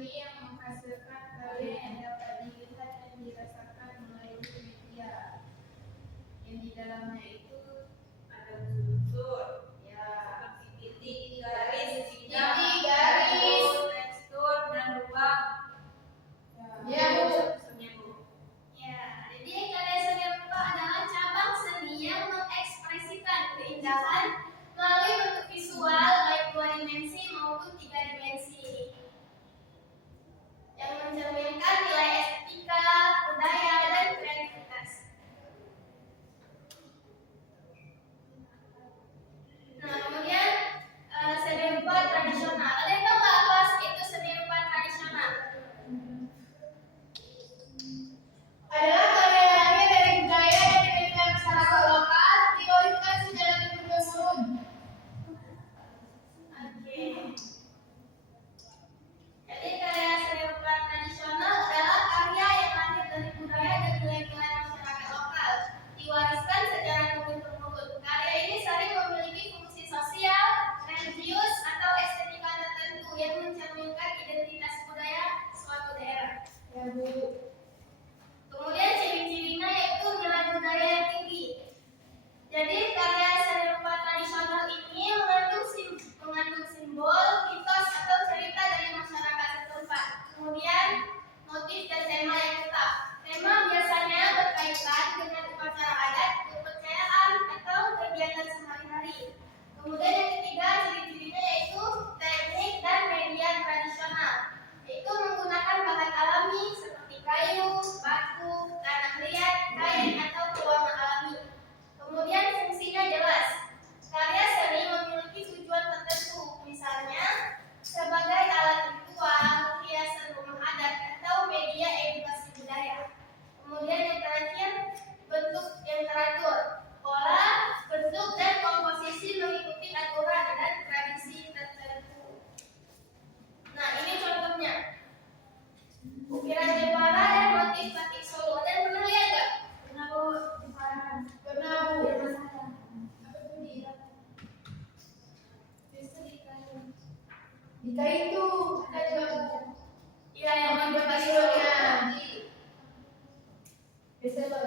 seni yang menghasilkan karya yang dapat dilihat dan dirasakan melalui media, yang di dalamnya itu ada unsur-unsur seperti titik, garis, tekstur, dan ruang. Jadi karya seni rupa adalah cabang seni yang mengekspresikan keindahan melalui bentuk visual baik 2 dimensi maupun 3 dimensi, yang mencerminkan nilai estetika, budaya, dan kreativitas. Nah, kemudian seni rupa tradisional. Ada yang tahu nggak apa itu seni rupa tradisional? Adalah karya yang lahir dari budaya dan dimiliki masyarakat lokal, diwariskan secara turun-temurun. Oke. Jadi karya seni rupa tradisional adalah karya yang lahir dari budaya dan nilai-nilai masyarakat lokal, diwariskan secara turun-temurun. Karya ini sering memiliki fungsi sosial, religius, atau estetika tertentu yang mencerminkan identitas budaya suatu daerah. Ya, Bu. Kemudian ciri-cirinya yaitu nilai budaya yang tinggi. Jadi karya seni rupa tradisional ini mengandung simbol, mitos atau cerita dari masyarakat setempat. Kemudian motif dan tema yang tetap. Tema biasanya berkaitan dengan upacara adat, kepercayaan, atau kegiatan sehari-hari. Kemudian yang ketiga, ciri-cirinya yaitu teknik dan media tradisional, yaitu menggunakan bahan alami seperti kayu, batu, tanah liat, kain, atau pewarna alami. Kemudian fungsinya jelas. Karya seni memiliki tujuan tertentu, misalnya sebagai alat ritual, hiasan rumah adat, atau media edukasi budaya. Kemudian yang terakhir, bentuk yang teratur. Pola, bentuk, dan komposisi mengikuti aturan dan tradisi tertentu. Nah, ini contohnya. Ukiran Jepara dan motif batik Solo. Ada yang pernah lihat nggak? Pernah, Bu. Pernah, Bu. Apa itu dia? Biasa di kayu. Di kayu itu ada juga. Iya, yang motif batik Solo-nya. Biasa, Bu.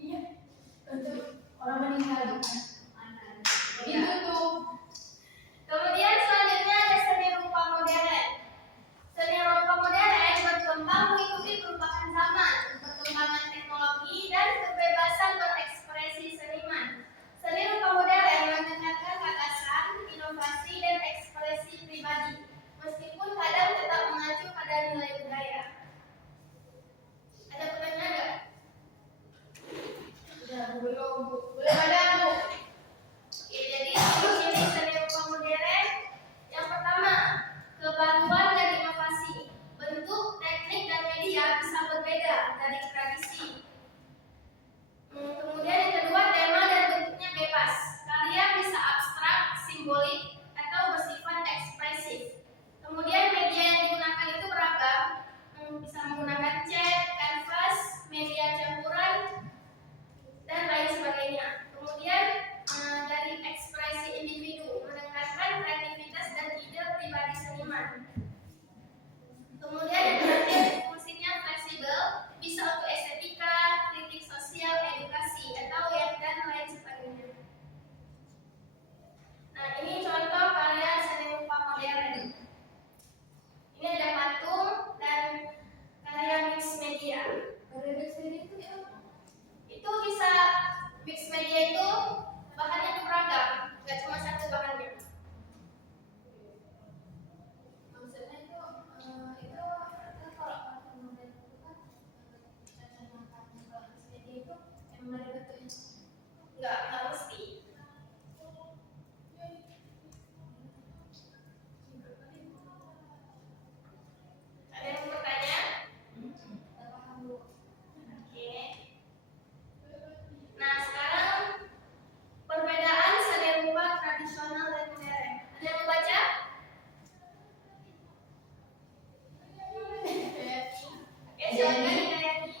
Iya. Untuk orang meninggal. Itu tuh. Kemudian selanjutnya ada seni rupa modern. Seni rupa modern berkembang mengikuti perubahan zaman, perkembangan teknologi, dan kebebasan berekspresi seniman. Seni rupa modern menekankan gagasan, inovasi, dan ekspresi pribadi, meskipun kadang tetap mengacu pada nilai budaya. Ada pertanyaan nggak? Ya, belum, Bu. Belum ada, Bu. Ya, jadi ciri seni rupa modern yang pertama, kebaruan dan inovasi. Bentuk, teknik, dan media bisa berbeda dari tradisi. Kemudian yang kedua, tema dan bentuknya bebas. Karya bisa abstrak, simbolik, atau bersifat ekspresif. Kemudian media yang digunakan itu beragam, bisa menggunakan cat, kanvas, media campuran, dan lain sebagainya. Kemudian dari ekspresi individu, menekankan kreativitas dan ide pribadi seniman. Kemudian yang terakhir, fungsinya fleksibel, bisa untuk estetika, kritik sosial, edukasi, atau yang dan lain sebagainya. Nah, ini contoh karya seni rupa modern. Ini ada patung dan karya mix media. Karya mix media itu apa? Itu bisa mix media itu bahannya itu beragam, nggak cuma satu bahannya. Maksudnya itu kalau patung modern itu kan cara makannya, kalau mix media itu emang ada bentuknya? Nggak mesti. Ada yang mau bertanya? Paham, Bu? Oke. Nah, sekarang perbedaan seni rupa tradisional dan modern. Ada yang mau baca? Oke, silakan Hidayati.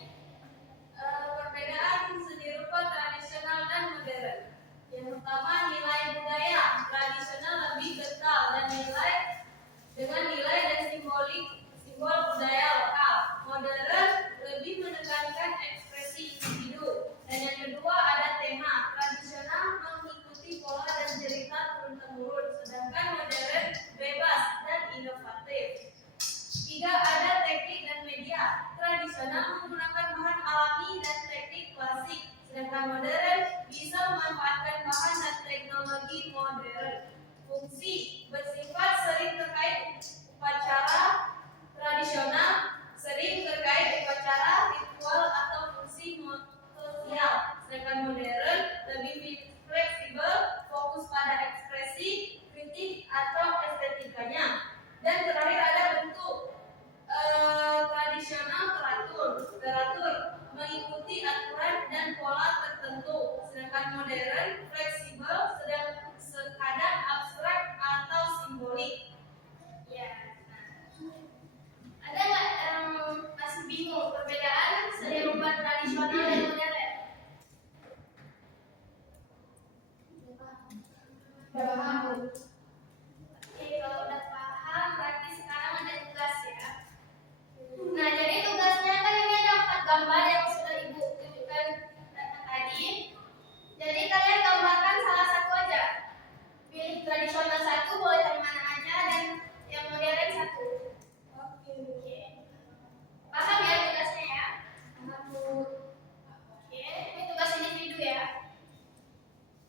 Perbedaan seni rupa tradisional dan modern. Yang pertama, nilai budaya tradisional lebih kental dan nilai dengan nilai dan simbol budaya lokal. Modern lebih menekankan ekspresi individu. Dan yang kedua ada tema. Tradisional mengikuti pola dan cerita turun-temurun, sedangkan modern bebas dan inovatif. Tiga ada teknik dan media. Tradisional menggunakan bahan alami dan teknik klasik, sedangkan modern bisa memanfaatkan bahan dan teknologi modern. Fungsi bersifat sering terkait upacara tradisional, sering terkait upacara ritual atau fungsi sosial, sedangkan modern lebih fleksibel, fokus pada ekspresi, kritik atau estetikanya. Dan terakhir ada bentuk. Tradisional teratur mengikuti aturan dan pola tertentu, sedangkan modern fleksibel, kadang abstrak atau simbolik. Ya. Ada nggak yang masih bingung perbedaan seni rupa tradisional dan modern? Udah paham, Bu? Oke, kalau udah paham berarti sekarang ada tugas ya. Nah, jadi tugasnya kan ini ada 4 gambar yang sudah Ibu tunjukkan tadi. Jadi kalian gambarkan salah satu aja. Pilih tradisional satu, boleh yang mana aja, dan yang modern satu. Oke. Paham ya tugasnya ya? Paham, Bu. Oke, ini tugas individu ya.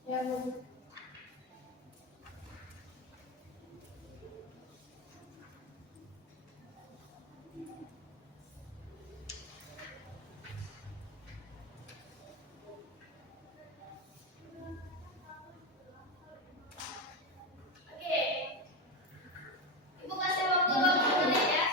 Ya, Bu. Oke. Ibu kasih waktu 20 menit ya.